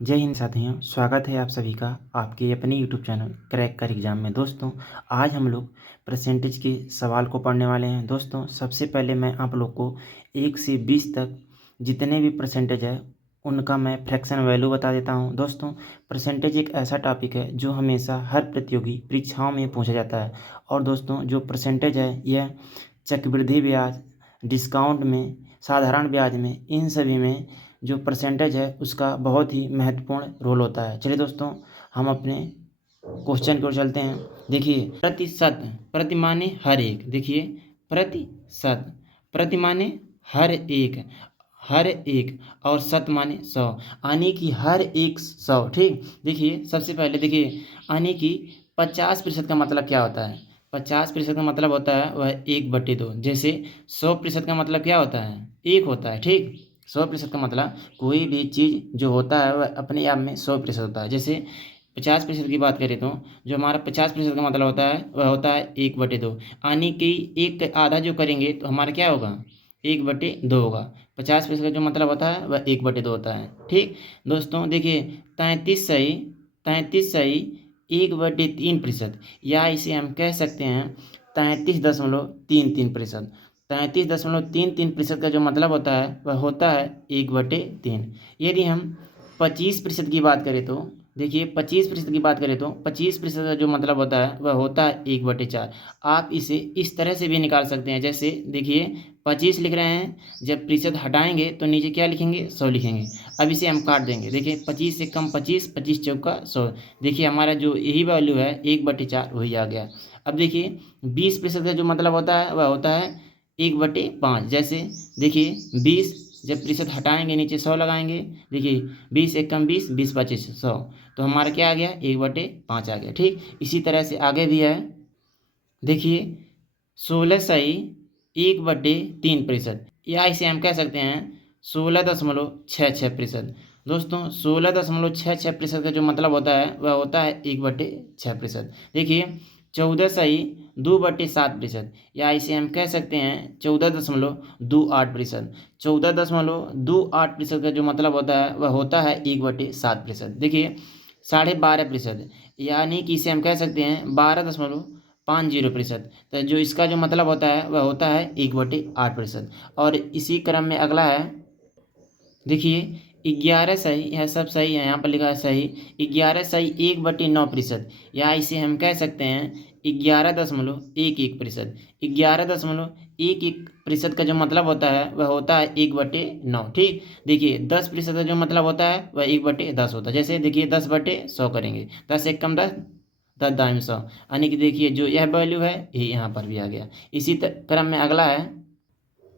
जय हिंद साथियों, स्वागत है आप सभी का आपके अपने यूट्यूब चैनल क्रैक कर एग्ज़ाम में। दोस्तों, आज हम लोग परसेंटेज के सवाल को पढ़ने वाले हैं। दोस्तों, सबसे पहले मैं आप लोग को 1 से 20 तक जितने भी परसेंटेज है उनका मैं फ्रैक्शन वैल्यू बता देता हूं। दोस्तों, परसेंटेज एक ऐसा टॉपिक है जो हमेशा हर प्रतियोगी परीक्षाओं में पूछा जाता है। और दोस्तों, जो परसेंटेज है यह चक्रवृद्धि ब्याज, डिस्काउंट में, साधारण ब्याज में, इन सभी में जो परसेंटेज है उसका बहुत ही महत्वपूर्ण रोल होता है। चलिए दोस्तों, हम अपने क्वेश्चन की ओर चलते हैं। देखिए, प्रतिशत, प्रति माने हर एक। देखिए, प्रतिशत, प्रति माने हर एक और शत माने 100, यानी कि हर एक 100। ठीक, देखिए सबसे पहले देखिए, यानी कि 50% का मतलब क्या होता है? 50% का मतलब होता है वह 1/2। जैसे 100% का मतलब क्या होता है? 1 होता है। ठीक, 100% का मतलब कोई भी चीज़ जो होता है वह अपने आप में 100% होता है। जैसे 50% की बात करें तो जो हमारा 50% का मतलब होता है वह होता है 1/2, यानी कि एक आधा जो करेंगे तो हमारा क्या होगा? 1/2 होगा। 50% का जो मतलब होता है वह 1/2 होता है। ठीक दोस्तों, देखिए 33 सही 1/3%, या इसे हम कह सकते हैं 33.33%। 33.33% का जो मतलब होता है वह होता है 1/3। यदि हम 25% की बात करें तो देखिए, 25% की बात करें तो 25% का जो मतलब होता है वह होता है 1/4। आप इसे इस तरह से भी निकाल सकते हैं। जैसे देखिए, 25 लिख रहे हैं, जब प्रतिशत हटाएंगे तो नीचे क्या लिखेंगे? 100 लिखेंगे। अब इसे हम काट देंगे। देखिए, 25 से कम 25, 25 चौका 100। देखिए, हमारा जो यही वैल्यू है 1/4 वही आ गया। अब देखिए, 20% का जो मतलब होता है वह होता है 1/5। जैसे देखिए, 20 जब प्रतिशत हटाएंगे नीचे 100 लगाएंगे। देखिए, 20 एक कम 20, 20 25 100, तो हमारा क्या आ गया? 1/5 आ गया। ठीक, इसी तरह से आगे भी है। देखिए, 16 सही 1/3%, या इसे हम कह सकते हैं 16.66%। दोस्तों, 16.66% का जो मतलब होता है वह होता है 1/6%। देखिए, 14 सही 2/7%, या इसे हम कह सकते हैं 14.28%। 14.28% का जो मतलब होता है वह होता है 1/7%। देखिए, 12.5%, यानी कि इसे हम कह सकते हैं 12.50%। तो जो इसका जो मतलब होता है वह होता है 1/8%। और इसी क्रम में अगला है। देखिए, 11 सही, यह सब सही है, यहाँ पर लिखा है सही। 11 सही 1/9%, या इसे हम कह सकते हैं 11.11%। 11.11% का जो मतलब होता है वह होता है 1/9। ठीक, देखिए 10% का जो मतलब होता है वह 1/10 होता है। जैसे देखिए, 10/100 करेंगे, 10 एक कम 10, 10 दाम 100, यानी कि देखिए जो यह वैल्यू है ये यहाँ पर भी आ गया। इसी क्रम में अगला है।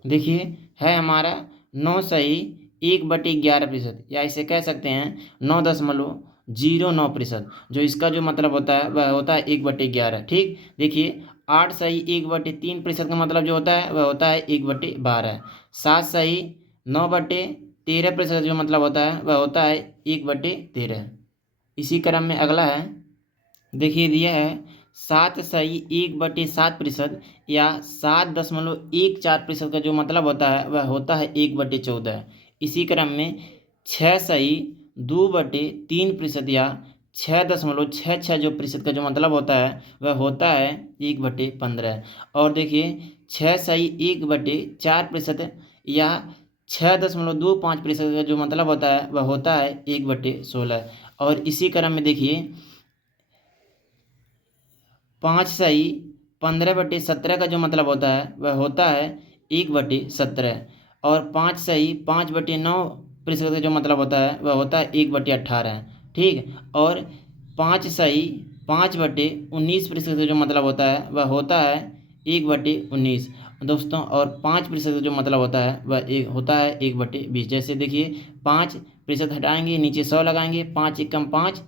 देखिए, है हमारा 9 सही 1/11%, या इसे कह सकते हैं 9.09%। जो इसका जो मतलब होता है वह होता है 1/11। ठीक, देखिए 8 सही 1/3% का मतलब जो होता है वह होता है 1/12। 7 सही 9/13% का जो मतलब होता है वह होता है 1/13। इसी क्रम में अगला है। देखिए, दिया है 7 सही 1/7%, या 7.14% का जो मतलब होता है वह होता है 1/14। इसी क्रम में 6 सही 2/3%, या 6.66 जो प्रतिशत का जो मतलब होता है वह होता है 1/15। और देखिए, 6 सही 1/4%, या 6.25% का जो मतलब होता है वह होता है 1/16। और इसी क्रम में देखिए, 5 सही 15/17 का जो मतलब होता है वह होता है 1/17। और 5 सही 5/9% का जो मतलब होता है वह होता है 1/18। ठीक, और 5 सही 5/19% का जो मतलब होता है वह होता है 1/19 दोस्तों। और 5% का जो मतलब होता है वह एक होता है 1/20। जैसे देखिए, 5% हटाएंगे नीचे 100 लगाएंगे, 5 एक कम 5,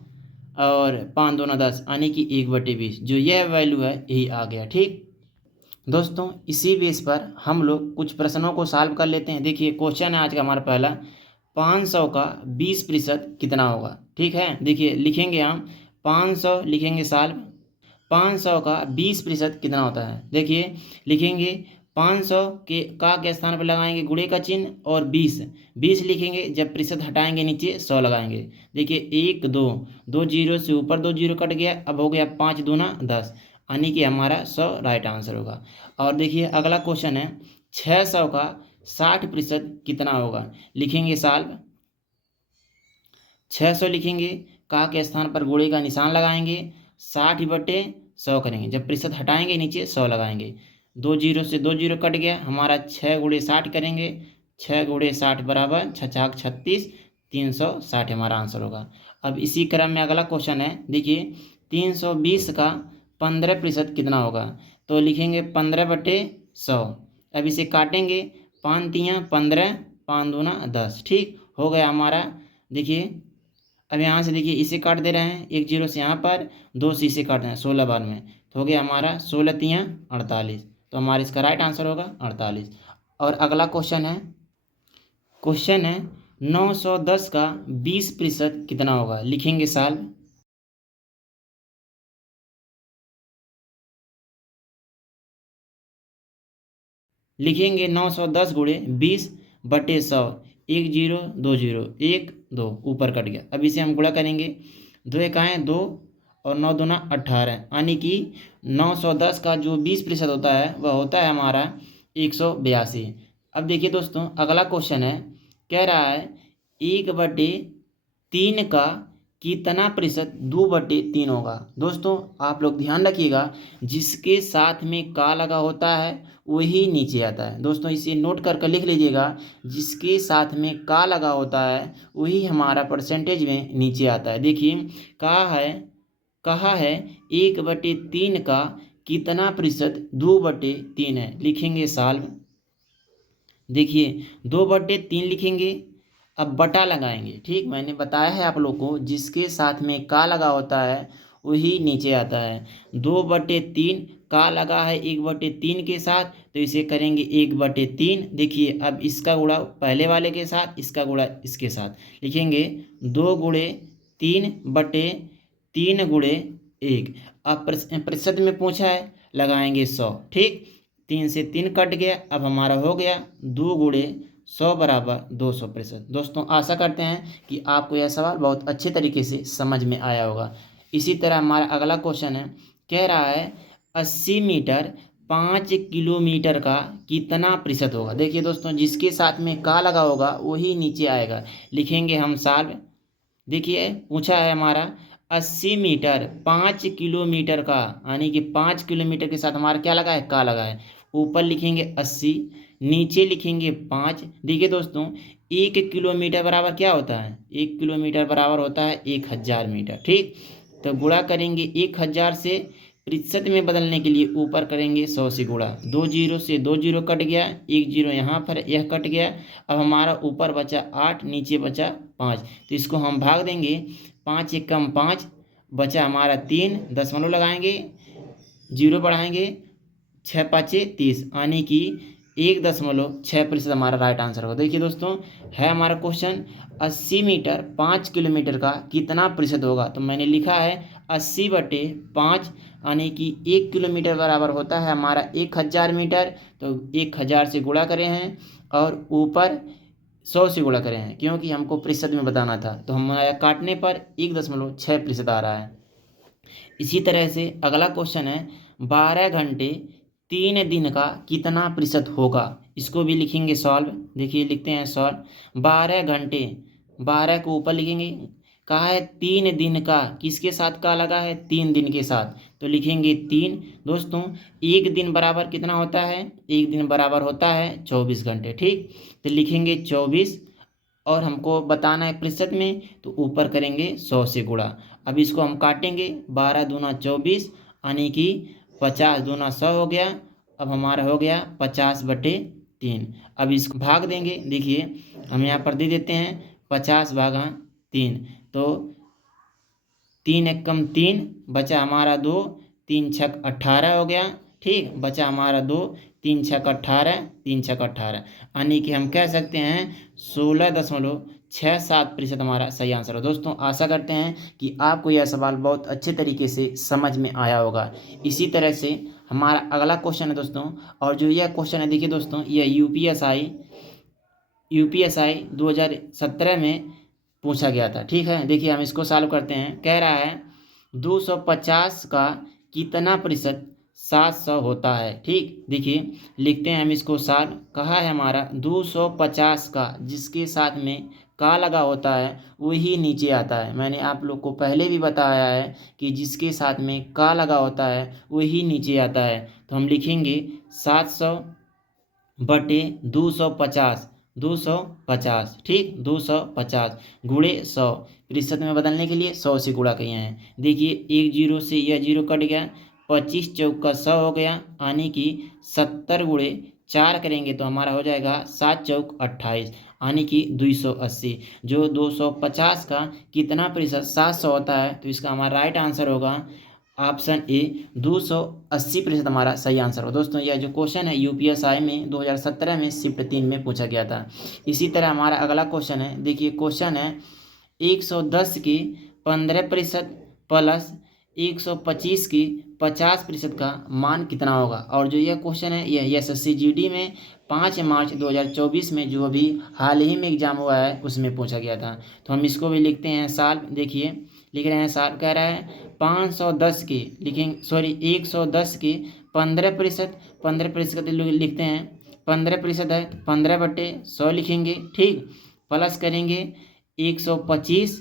और 5 दूना 10, यानी कि 1/20। जो यह वैल्यू है यही आ गया। ठीक दोस्तों, इसी बेस पर हम लोग कुछ प्रश्नों को सॉल्व कर लेते हैं। देखिए, क्वेश्चन है आज का हमारा पहला, 500 का 20% कितना होगा? ठीक है, देखिए लिखेंगे हम 500, लिखेंगे सॉल्व। 500 का 20% कितना होता है? देखिए, लिखेंगे 500 के स्थान पर लगाएंगे गुणे का चिन्ह और 20 लिखेंगे। जब प्रतिशत हटाएंगे नीचे 100 लगाएंगे। देखिए 1 2 2 जीरो से ऊपर 2 जीरो कट गया, अब हो गया 5 दूना 10, यानी कि हमारा 100 राइट आंसर होगा। और देखिए अगला क्वेश्चन है 600 का 60% कितना होगा। लिखेंगे साल 600 लिखेंगे, का के स्थान पर गुणे का निशान लगाएंगे, 60/100 करेंगे। जब प्रतिशत हटाएंगे नीचे 100 लगाएंगे। 2 जीरो से 2 जीरो कट गया, हमारा 6 गुणे 60 करेंगे। 6 गुणे 60 बराबर 6 36 360 हमारा आंसर होगा। अब इसी क्रम में अगला क्वेश्चन है, देखिए 320 का 15% कितना होगा। तो लिखेंगे 15/100। अब इसे काटेंगे, 5 तियाँ 15, 5 दूना 10, ठीक हो गया हमारा। देखिए अब यहाँ से देखिए इसे काट दे रहे हैं, 1 जीरो से यहाँ पर, 2 से इसे काट रहे हैं 16 बार में, तो हो गया हमारा 16 तियाँ 48। तो हमारा इसका राइट आंसर होगा 48। और अगला क्वेश्चन है 910 का 20% कितना होगा। लिखेंगे साल लिखेंगे 910 गुणे 20/100। 1 जीरो 2 जीरो 1 2 ऊपर कट गया। अब इसे हम गुणा करेंगे, 2 एकाएँ 2 और 9 दूना 18, यानी कि 910 का जो 20% होता है वह होता है हमारा 182। अब देखिए दोस्तों अगला क्वेश्चन है, कह रहा है 1/3 का कितना प्रतिशत 2/3 होगा। दोस्तों आप लोग ध्यान रखिएगा, जिसके साथ में का लगा होता है वही नीचे आता है। दोस्तों इसे नोट करके लिख लीजिएगा, जिसके साथ में का लगा होता है वही हमारा परसेंटेज में नीचे आता है। देखिए कहा है 1/3 का कितना प्रतिशत 2/3 है। लिखेंगे साल, देखिए 2/3 लिखेंगे, अब बटा लगाएंगे। ठीक, मैंने बताया है आप लोग को, जिसके साथ में का लगा होता है वही नीचे आता है। 2/3 का लगा है 1/3 के साथ, तो इसे करेंगे 1/3। देखिए अब इसका गुणा पहले वाले के साथ, इसका गुणा इसके साथ। लिखेंगे 2 गुणे 3/3 गुणे 1। अब प्रतिशत में पूछा है, लगाएंगे 100। ठीक, 3 से 3 कट गया, अब हमारा हो गया 2 गुणे 100 बराबर 200%। दोस्तों आशा करते हैं कि आपको यह सवाल बहुत अच्छे तरीके से समझ में आया होगा। इसी तरह हमारा अगला क्वेश्चन है, कह रहा है 80 मीटर 5 किलोमीटर का कितना प्रतिशत होगा। देखिए दोस्तों जिसके साथ में का लगा होगा वही नीचे आएगा। लिखेंगे हम साल, देखिए पूछा है हमारा 80 मीटर 5 किलोमीटर का, यानी कि 5 किलोमीटर के साथ हमारा क्या लगा है, का लगा है। ऊपर लिखेंगे 80, नीचे लिखेंगे 5। देखिए दोस्तों 1 किलोमीटर बराबर क्या होता है, 1 किलोमीटर बराबर होता है 1000 मीटर। ठीक, तो गुणा करेंगे 1000 से, प्रतिशत में बदलने के लिए ऊपर करेंगे 100 से गुणा। 2 जीरो से 2 जीरो कट गया, 1 जीरो यहाँ पर, यह कट गया। अब हमारा ऊपर बचा 8, नीचे बचा 5, तो इसको हम भाग देंगे। 5 एकम 5, बचा हमारा 3, दशमलव लगाएंगे, जीरो बढ़ाएंगे, 6 पाँचे 30, यानी कि 1.6% हमारा राइट आंसर होगा। देखिए दोस्तों है हमारा क्वेश्चन 80 मीटर 5 किलोमीटर का कितना प्रतिशत होगा। तो मैंने लिखा है 80/5, यानी कि 1 किलोमीटर बराबर होता है हमारा 1000 मीटर। तो 1000 से गुणा करे हैं और ऊपर 100 से गुणा करे हैं, क्योंकि हमको प्रतिशत में बताना था। तो हमारा काटने पर 1.6% आ रहा है। इसी तरह से अगला क्वेश्चन है 12 घंटे 3 दिन का कितना प्रतिशत होगा। इसको भी लिखेंगे सॉल्व। देखिए लिखते हैं सॉल्व, 12 घंटे, 12 को ऊपर लिखेंगे, कहा है 3 दिन का, किसके साथ का लगा है, 3 दिन के साथ, तो लिखेंगे 3। दोस्तों 1 दिन बराबर कितना होता है, 1 दिन बराबर होता है 24 घंटे। ठीक, तो लिखेंगे 24, और हमको बताना है प्रतिशत में, तो ऊपर करेंगे 100 से गुणा। अब इसको हम काटेंगे, 12 दूना 24, यानी कि 50 दूना 100 हो गया। अब हमारा हो गया 50/3। अब इसको भाग देंगे, देखिए हम यहाँ पर दे देते हैं 50/3, तो 3 एकम 3, बचा हमारा 2, 3 छक 18 हो गया। ठीक, बचा हमारा 2, 3 छक 18, 3 छक 18, यानी कि हम कह सकते हैं 6-7% हमारा सही आंसर है। दोस्तों आशा करते हैं कि आपको यह सवाल बहुत अच्छे तरीके से समझ में आया होगा। इसी तरह से हमारा अगला क्वेश्चन है दोस्तों, और जो यह क्वेश्चन है देखिए दोस्तों, यह यूपीएसआई 2017 में पूछा गया था। ठीक है, देखिए हम इसको सॉल्व करते हैं। कह रहा है 250 का कितना प्रतिशत 700 होता है। ठीक, देखिए लिखते हैं हम इसको सॉल्व। कहा है हमारा 250 का जिसके साथ में का लगा होता है वही नीचे आता है। मैंने आप लोग को पहले भी बताया है कि जिसके साथ में का लगा होता है वही नीचे आता है। तो हम लिखेंगे 700 बटे 250, 250। ठीक, 250 गुणे 100, प्रतिशत में बदलने के लिए 100 से गुणा किए हैं। देखिए एक जीरो से यह जीरो कट गया, 25 चौक का 100 हो गया, यानी कि 70 गुणे 4 करेंगे तो हमारा हो जाएगा 7 चौक 28, यानी कि 280। जो 250 का कितना प्रतिशत 700 होता है, तो इसका हमारा राइट आंसर होगा ऑप्शन ए 280% हमारा सही आंसर हो। दोस्तों यह जो क्वेश्चन है यूपीएसआई में 2017 में शिफ्ट 3 में पूछा गया था। इसी तरह हमारा अगला क्वेश्चन है, देखिए क्वेश्चन है 110 की 15% प्लस 125 की 50% का मान कितना होगा। और जो यह क्वेश्चन है यह एसएससी जीडी में 5 मार्च 2024 में जो अभी हाल ही में एग्जाम हुआ है उसमें पूछा गया था। तो हम इसको भी लिखते हैं साल। देखिए लिख रहे हैं साल, कह रहा है 510 की लिखेंगे, सॉरी 110 की 15%, 15% लिखते हैं, 15% है 15/100 लिखेंगे। ठीक, प्लस करेंगे 125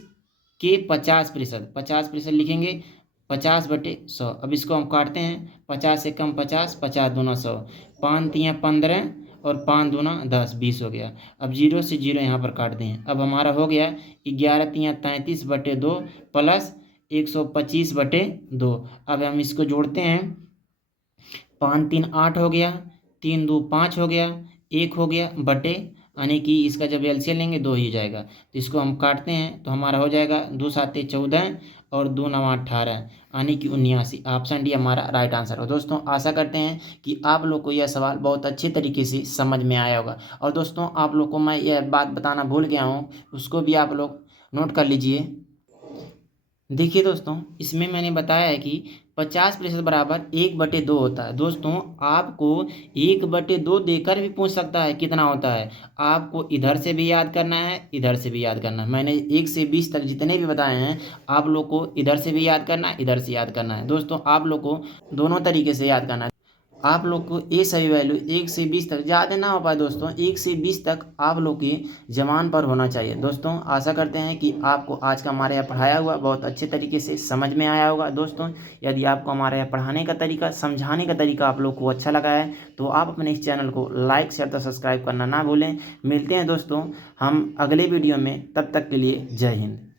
के 50%, 50% लिखेंगे 50/100। अब इसको हम काटते हैं, 50 से कम 50, 50 दूना 100, 5 तियाँ 15 और 5 दूना 10, 20 हो गया। अब जीरो से जीरो यहाँ पर काट दें। अब हमारा हो गया 11 तियाँ 33/2 प्लस 125/2। अब हम इसको जोड़ते हैं, 5 3 8 हो गया, 3 2 5 हो गया, 1 हो गया बटे, यानी कि इसका जब एलसीएम लेंगे 2 ही जाएगा। तो इसको हम काटते हैं तो हमारा हो जाएगा 2 7 14 और 2 9 18, यानी कि 79। ऑप्शन डी हमारा राइट आंसर हो। दोस्तों आशा करते हैं कि आप लोग को यह सवाल बहुत अच्छे तरीके से समझ में आया होगा। और दोस्तों आप लोग को मैं यह बात बताना भूल गया हूँ, उसको भी आप लोग नोट कर लीजिए। देखिए दोस्तों इसमें मैंने बताया है कि 50% बराबर 1/2 होता है। दोस्तों आपको 1/2 देकर भी पूछ सकता है कितना होता है। आपको इधर से भी याद करना है, इधर से भी याद करना है। मैंने 1 से 20 तक जितने भी बताए हैं आप लोग को इधर से भी याद करना है, इधर से याद करना है। दोस्तों आप लोग को दोनों तरीके से याद करना है। आप लोग को ये सभी वैल्यू 1 से 20 तक, ज़्यादा ना हो पाए दोस्तों, 1 से 20 तक आप लोग की जबान पर होना चाहिए। दोस्तों आशा करते हैं कि आपको आज का हमारे यहाँ पढ़ाया हुआ बहुत अच्छे तरीके से समझ में आया होगा। दोस्तों यदि आपको हमारे यहाँ पढ़ाने का तरीका, समझाने का तरीका आप लोग को अच्छा लगा है तो आप अपने इस चैनल को लाइक शेयर तथा सब्सक्राइब करना ना भूलें। मिलते हैं दोस्तों हम अगले वीडियो में, तब तक के लिए जय हिंद।